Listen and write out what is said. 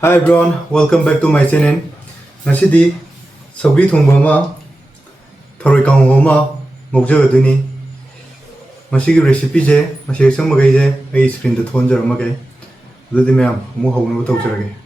Hi everyone, welcome back to my channel. Ngasidi sabri thongba ma tharoi kangho ma ngokjagaduni. Masigi recipe je masigi sangmagai je ai screen da thonjaramagai. Adudi mayam amu hawna tawjarage.